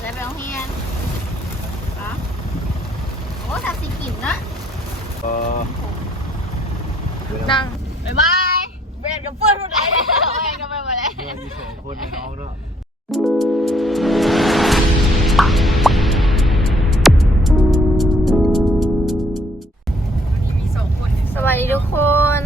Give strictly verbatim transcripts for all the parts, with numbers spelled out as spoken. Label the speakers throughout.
Speaker 1: เลยไปโรงเรียนอ๋อโอ้ทำสิกินนะ
Speaker 2: เออ
Speaker 3: นั่ง
Speaker 1: บ๊ายบายเบนกับเพื่อนคนไหนเบนกับไปหมดเลย
Speaker 2: เพื่อนมีสองคนในน้องเนาะ
Speaker 3: สวัสดีทุกคน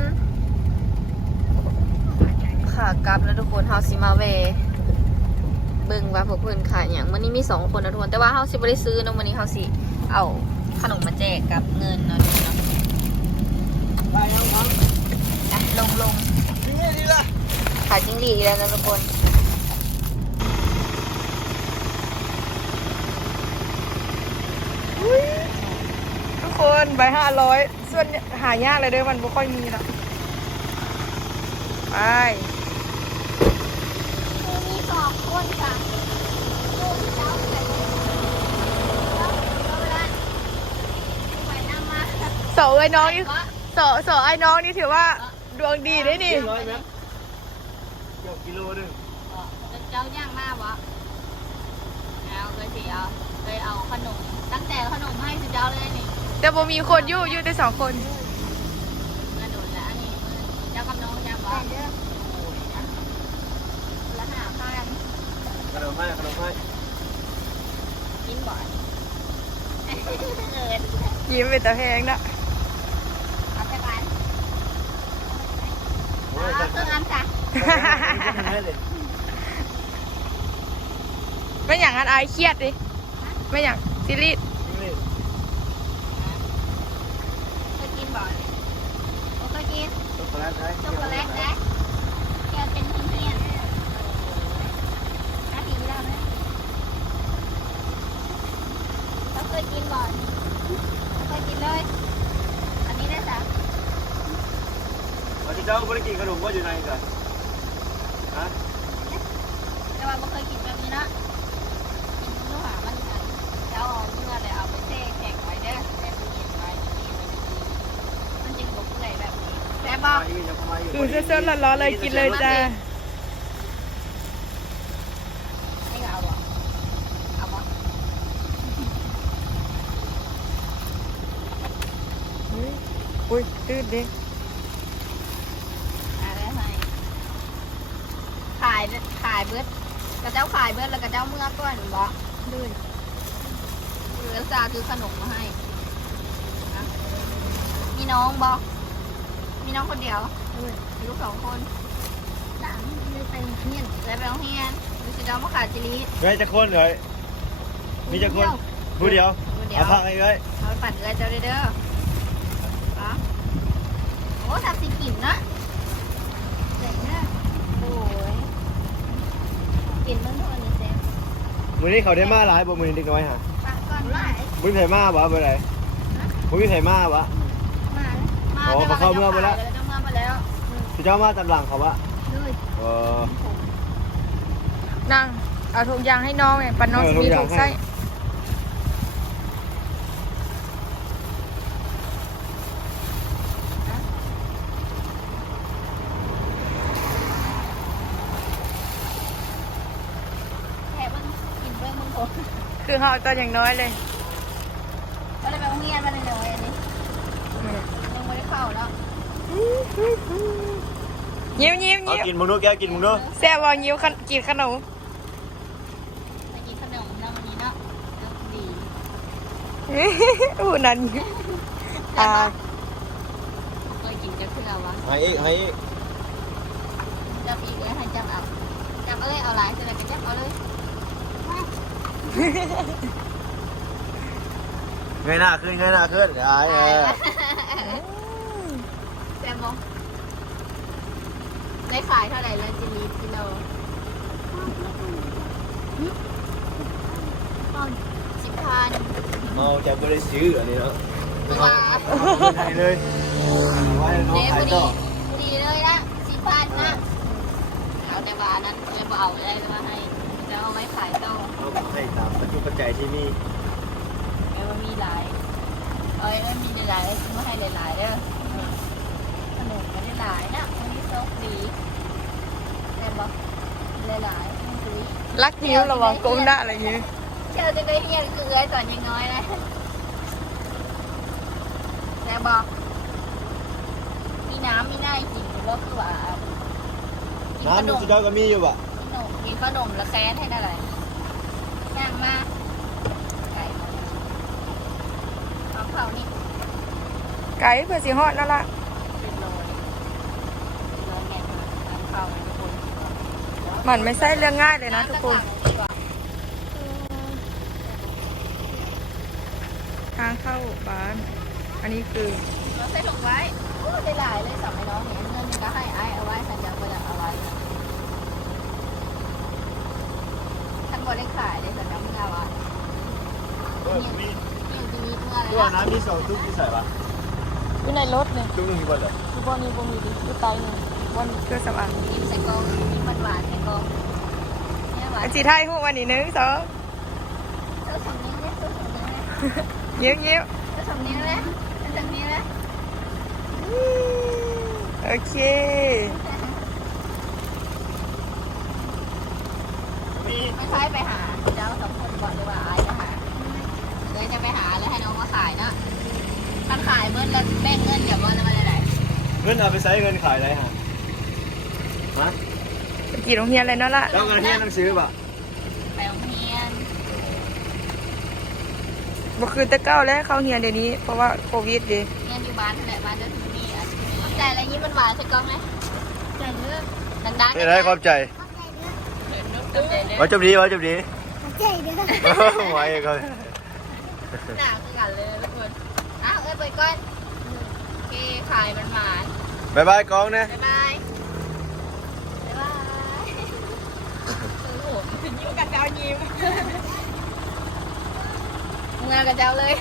Speaker 3: ค่ะกลับแล้วทุกคนเฮาสิมาเวเบิ่งว่าพวกเพิ่นขายอย่างวันนี้มีสองคนนะทุกคนแต่ว่าเฮาสิบ่ได้ซื้อเนาะวันนี้เฮาสิเอาขนมมาแจกกับเงินเนาะทุกคนเนาะไปแล้วครับอ่ะลงลงนี่นี่ล่ะขายจิ้งหรีดแล้วนะทุกคน
Speaker 4: ทุกคนใบห้าร้อยส่วนหายากเลยเด้อมันไม่ค่อยมีหรอกไป
Speaker 1: มีสองคนค่ะลูกเจ้าใส่เอาไปเลยไปนั่งมา
Speaker 4: สอไอ้น้องนี่สอสอไอ้น้องนี่ถือว่าดวงดีได้นี่
Speaker 2: ร้อยไหมเกือบกิโลนึง
Speaker 1: เจ้าย่างมากวะเอาเคยสิเอาเคยเอาขนมตั้งแต่ขนมให้สิเจ้าเลยนี่
Speaker 4: แต่บ่มีคนอยู่อยู่แต่สองคน
Speaker 1: กระโดดแล้วอันนี้เจ้ากับน้องเจ้าบอกแล้วหาพัน
Speaker 2: ขนมให้ขนมให้
Speaker 1: กินบ่อยเงิน
Speaker 4: ยิ้มเป็นตาแพงนะ
Speaker 1: เอาไปกัน
Speaker 2: โอ้ย
Speaker 1: เอา
Speaker 2: จัด
Speaker 1: เครื่องอันจ้ะ
Speaker 2: ให้เลย
Speaker 4: ไม่อย่างนั้นอายเครียดดิไม่อย่างซีรีส์
Speaker 2: นี่
Speaker 1: เคยกินบ่อยโอ้เคยกิน
Speaker 2: ช็อกโกแลตไทย
Speaker 1: ช็อกโกแลตนะแกเป็นพิเศษน่าดีแล้วนะเราเคยกินบ่อยเคยกินเลย อันนี้ได้จ้ะ
Speaker 2: วันที่เจ้าไม่ได้กินขนมว่าอยู่ไหนกันฮะ
Speaker 1: แต่ว่าไม่เคยกินแบบนี้นะกินลูกหามันกันเจ้าเอาเนื้อเลยเอาไปเทแข็งไว้เด้อได้ตู้เย็นไว้ดีไว้ดีๆมันจึงบกเปื่อยแบบนี้แซ่บบ่
Speaker 2: มาอีกยังมาอีก
Speaker 4: ดูเส้นๆร้อนๆเลยกินเลยจ้า
Speaker 1: ไม่เอาบ่เอาบ่
Speaker 4: อุ้ยตื้นดิ
Speaker 1: อ่าได้ไหมขายขายเบิดกระเจ้าขายเบิดแล้วกระเจ้าเมื่อก่อนบ่ลื่นเหลือซาซื้อขนมมาให้นะมีน้องบ่มีน้องคนเดียวมีลูกสองคนสามเลยไปโรงเรียนเลยไปโรงเรียนดูสิเจ้ามาขาดจิรี
Speaker 2: เฮ้ยจะคนเลยมีจะคนผู้เดียว
Speaker 1: คนเดีย
Speaker 2: เอา
Speaker 1: ว
Speaker 2: พักไอ้เอ้ย
Speaker 1: เอาไปปั่นเกลือเจ้าเด้อเด้ออ๋อโอ้ทำสิกินนะเจ๋งนะโอ้ยกินเมื่อเท่านี้เจ๊
Speaker 2: มือนี้เขาได้มาหลายบ่มือนี้เด็กน้อยฮะ
Speaker 1: ปากก่อนไหล
Speaker 2: มือไผ่มาบ่เมื่อไรมือไผ่มาบ่
Speaker 1: มาแล้วมา
Speaker 2: อ๋อเขาเข้าเมื่อไปแล้ว
Speaker 1: เจ้าเมื่อมาแล้ว
Speaker 2: พี่เจ้ามาตำหลังเขาวะ
Speaker 1: ด้วย
Speaker 2: เออ
Speaker 4: นั่งเอาถุงยางให้น้องเนี่ยปันน้องสิมีถุงไส้
Speaker 1: แค่มันกินเรื่องมึงคน
Speaker 4: คือเฮาตอนอย่างน้อยเลย
Speaker 1: ก็เลยไปโรงเรียนมาเลยเลยอันนี้ยังไม่ได้เข้าแล้ว
Speaker 4: ยิ้มยิ้ม
Speaker 2: เอา
Speaker 4: ยิ้ม
Speaker 2: กินมึงดูแกกินมึงดู
Speaker 4: แซ่บว่ายิ้มกินขนม
Speaker 1: ไปกินขนมนะวันนี้เนาะดี
Speaker 4: อู้นั่นยิ้มอ่า
Speaker 1: เคยกินจะเพื่อวะ
Speaker 2: ให้อีกให้อีก
Speaker 1: จับอีกเลยให้จับเอาจับเอาเลยเอาหลายเสร็จแล้วก็จับเอาเลย
Speaker 2: เงยหน้าขึ้นเงยหน้าขึ้นไอ้เออ
Speaker 1: แซ่บมั้งได้ขายเท่าไหร่แล้วจิลีกิโลสิบพัน
Speaker 2: เมาจะบริสุทธิ์อันนี้เนาะ
Speaker 1: ตัว
Speaker 2: ไทยเลยไว้น้อง
Speaker 1: เจ๊
Speaker 2: ขา
Speaker 1: พ
Speaker 2: ย
Speaker 1: อ
Speaker 2: ต่
Speaker 1: ดี
Speaker 2: อ
Speaker 1: พอดีเลยนะสิบพันนะเอาแต่ว่านั้นเลยเอาอะไรมาให้จะเอาไว้ขายต่อ
Speaker 2: เอาให้ตามปัจจุปัจจัยที่มี
Speaker 1: เออมันมีหลายเอ้ยมันมีหลายๆซื้อมาให้หลายๆเด้อขนมก็ได้หลายนะมันมีโซ่ฟรีได้บอกหลายๆมันฟรี
Speaker 4: รักยิ้มระวังก้มหน้าอะไรอย่างงี้
Speaker 1: เจอจะได้เฮียนคือเอ้ยตอนยังน้อยนะแต่บอกมีน้ำมีหน้าจริงหรือว่าคือว่ากินข
Speaker 2: น้ำ
Speaker 1: น
Speaker 2: มัน
Speaker 1: ม
Speaker 2: จะเจ้าก็มีอยู่อ่ะ
Speaker 1: ขนมกินขนมละแซนให้ได้ไรย่างมากไก่ของเขานี่
Speaker 4: ไก่เพื่อสิฮอดนั่นละ
Speaker 1: เป็นโรยเป็นโรยแง่ของเขาทุกคน
Speaker 4: มันไม่ใช่เรื่องง่ายเลยนะทุกคนทางเข้าบ้าน อันนี้คือ
Speaker 1: เราใส่ถุงไว้โอ้ได้หลายเลยสองไอ้น้องเนี่ยเงินมันก็ให้ไอ้เอาไว้ฉันจะไปเอาไว้ท่านบริขายเลยสัญญาเมื่อวาน
Speaker 2: เออมี
Speaker 1: อยู่ที่นี่เมื่อไร
Speaker 2: ตัวน้ำมีสองตุ๊กที่ใส่ปะ
Speaker 4: อยู่ในรถเนี่ย
Speaker 2: ตุ๊กหนึ่งมีบนเหรอ
Speaker 4: อยู่บนนี้บนนี้ดิอยู่ใต้นี่บนเครื่องสำอาง
Speaker 1: กินใส่กองกินหวานๆใส่กองเนี่ยหวาน
Speaker 4: อันสีไทยหูวันนี้หนึ่งสอง
Speaker 1: เจ้าสำเนียงเนี่ยเจ้าสำเนียงเนี่ย
Speaker 4: เงี้ยวเงี้ยว
Speaker 1: เจ้าสำเนียงเนี่ยเจ้าสำเนียงเนี่ย
Speaker 4: โอเค
Speaker 2: มี
Speaker 1: ไม่ใช่ไปหาเจ้าสองคนก่อนดีกว่าไอ้จะหาเลยจะไปหาแล้วให้น้องมาขายนะท่านขายเบิ้ลแล้วแบ่งเงินเดี๋ยววันละวันละไหน
Speaker 2: เงินเอาไปใช้เงินขายอะไรฮะฮะ
Speaker 4: ไปกี่โรงเรียนเลยเนาะล่ะ
Speaker 2: เจ้าเงินที่นั่งซื้อปะ
Speaker 1: ไปโรงเรียน
Speaker 4: บ่คือแต่เก้าแล้วเข้าเรียนเดี๋ยวนี้ เพราะว่าโควิดดิ
Speaker 1: เรียนอยู่บ้านนั่นแหละบ้านเจ้าถึงมีอ่ะใจอะไรยิ้มมันหวานใส่กล้องไหมใจเลือกดังๆ
Speaker 2: นี่ได้ความใจ
Speaker 1: ใจเลือก
Speaker 2: ว่าจบดีว่าจบดี
Speaker 1: ใจเลือก
Speaker 2: ไว้ก็
Speaker 1: หนาคือกันเลยทุกคนอ้าวเอ้ยไปก่อนโอเคขายมันหวาน
Speaker 2: บายบายกองนะ
Speaker 1: บ๊ายบายบ๊ายบายคือโหถึงยิ้มกันเจ้ายิ้มเมื่อกันเจ้าเลย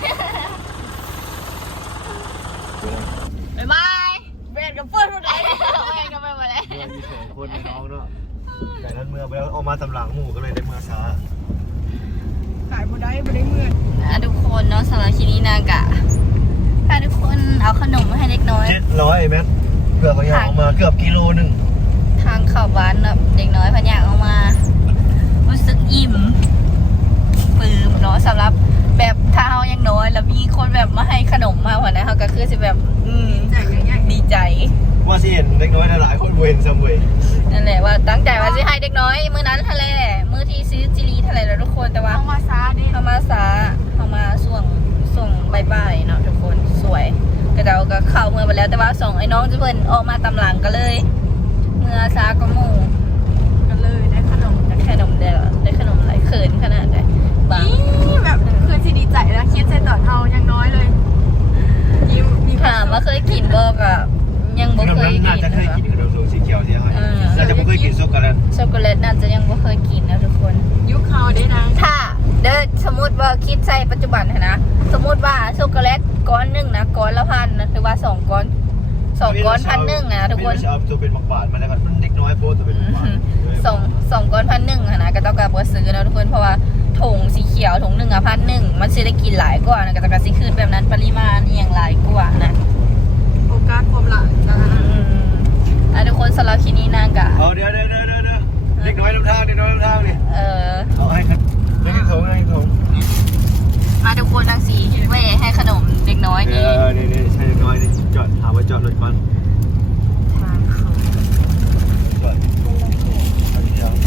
Speaker 1: บ๊ายบายเบนกับเพื่อนคนไหนเบนกับเพื่อนคนไหน
Speaker 2: เมื่อมีสองคนในน้องเนาะแต่นั้นเมื่อไปเอามาตำหลังหมู่ก็เลยได้เมื่อช้า
Speaker 4: ขายบ่ได้บ่ได้เงิน
Speaker 3: อ่ะทุกคนเนาะสำหรับคลิปนี้นากะพาทุกคนเอาขนมมาให้เล็กน้อย
Speaker 2: เจ็ดร้อยแมทเกือบเอาออกมาเกือบกิโลหนึ่ง
Speaker 3: ทางเข้าบ้านเนาะเด็กน้อยพะอยากเอามา รู้สึกอิ่มปลื้มเนาะสำหรับแบบถ้าเฮายังน้อยแล้วมีคนแบบมาให้ขนมมาหัวนะเฮาก็คือสิแบบ อืมดีใจ
Speaker 2: ว่าสิเห็นเล็กน้อยหลายคนเห็นซัมเวย
Speaker 3: นั่นแหละว่าตั้งใจว่าสิให้เด็กน้อยมื้อนั้นทะเลมื้อที่ซื้อจิรีทะเลแล้วทุกคนแต่ว่า
Speaker 4: เอามาซาดิ
Speaker 3: เฮามาซาเฮามาส่วงส่งบ่ายๆเนาะทุกคนสวยก็เราก็เข้าเมื่อไปแล้วแต่ว่าส่งไอ้น้องจะเพิ่นออกมาตำหลังก็เลย เมื่อซาก็หมู่
Speaker 4: ก็เลยได้ขนม
Speaker 3: ได้ขนมได้ได้ขนมหลายเขินขนาดไหนบาง
Speaker 4: นี่แบบคือที่ดีใจแล้วคิดใจต่อเท่ายังน้อยเลย ยิ้มมีควา
Speaker 3: ถาม
Speaker 4: ม
Speaker 3: ว่าเคยกินบ่ก็ยังบ่
Speaker 2: ขนม
Speaker 3: เค
Speaker 2: นั้
Speaker 3: ย
Speaker 2: น
Speaker 3: กิ
Speaker 2: น่าน จะเคยกินขนมสูงสีเขียวใช่ไหม
Speaker 3: เออ
Speaker 2: น่าจะไม่เคยกินช็อกโกแลต
Speaker 3: ช็อกโกแลตน่าจะยังบ่เคยกินนะทุกคน
Speaker 4: ยุคเขาได้นะ
Speaker 3: ถ้าเด้อสมมุติว่าคิดใส่ปัจจุบันนะสมมุติว่าช็อกโกแลตก้อนหนึงนะก้อนละพันนะหรือว่าสองก้อนสองก้อนพันหนึ่งนะทุกคน
Speaker 2: ไม่ได้เอาตัวเป็นบาทมาแล้วกันมันเล็กน้อยโพสตัวเป็นบาท
Speaker 3: สองสองก้อนพันหนึ่งอะนะก็ต้องการบ่ซื้อนะทุกคนเพราะว่าถุงสีเขียวถุงหนึ่งอะพันหนึ่งมันสิได้กินหลายกว่านะก็ต้องการสิคืนแบบนั้นปริมาณเอียงหลายกว่านะ
Speaker 4: โอกาสความหลังนะคะ
Speaker 3: อืมอ่ะทุกคนสำหรับคลิปนี้นางกะ
Speaker 2: เอาเดี๋ยวเดี๋ยวเดี๋ยวเดี๋ยวเล็กน้อยลำทางเล็กน้อยลำทางนี่
Speaker 3: เออ
Speaker 2: เอาให้ครับเล็กถุงเล็กถุง
Speaker 3: มาทุกคนนางสีเว่ให้ขนมเด็กน้อย
Speaker 2: เอ
Speaker 3: นี่
Speaker 2: อนี่นี่ใช่เล็กน้อยนี่จอดหาว่าจอดรถก่อน
Speaker 3: ทางเขา
Speaker 2: จอดเอาเดียว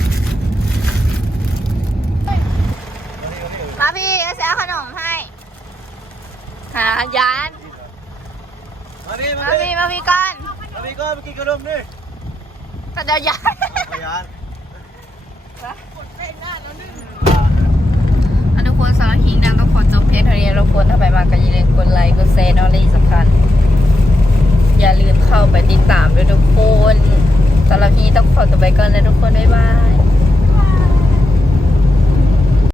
Speaker 3: มาพี่ก็จะเอาขนมให้หายาน
Speaker 2: มาดิมา
Speaker 3: มา
Speaker 2: ดิ
Speaker 3: พี่มาพี่ก่อน
Speaker 2: มาดิก็ไปกินขนมดิ
Speaker 3: ก็จะยาน
Speaker 2: พยาน
Speaker 3: อ่ะทุกคนสำหรับคลิปนี้นางก็ขอจบเพียงเท่านี้ทุกคนถ้าไปมาก็อย่าลืมกดไลค์กดแชร์นอรี่สำคัญอย่าลืมเข้าไปติดตามด้วยทุกคนสำหรับคลิปนี้ต้องขอตัวไปก่อนเลยทุกคนบ๊ายบาย